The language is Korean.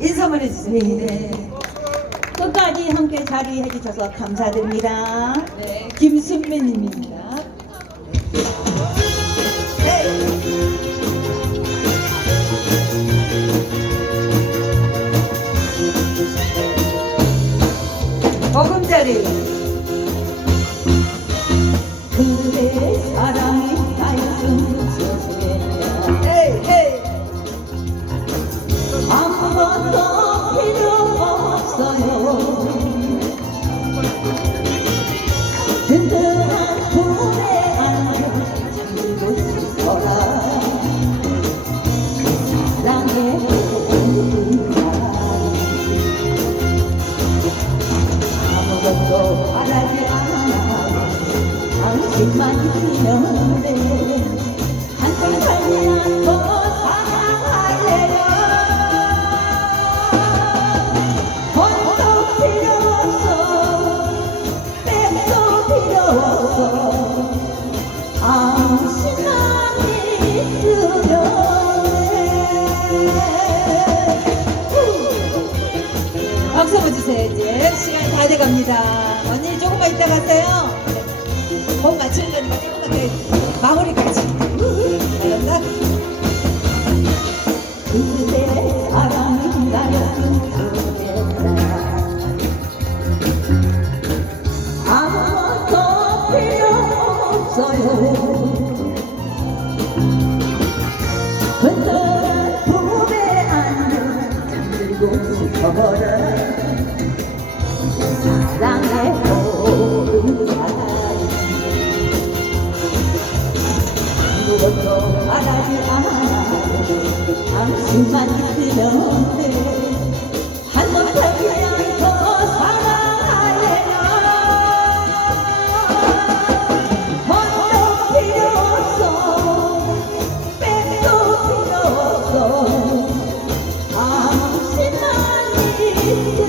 인사 한번 해주세요. 네. 끝까지 함께 자리해 주셔서 감사드립니다. 네, 김순매님입니다. 네. 보금자리 그대 아무것도 바라지 않아. 당신만 있으면 돼 시간이 다 돼갑니다. 언니 조금만 이따 갔어요. 호흡 맞추는 거니까 조금만 더 마무리까지 잘한다 아무것도 필요 없어요 당신만 그려내 한번 태양이 더 사랑할래나 번도 필요 없어 빽도 필요 없어 당신만 있어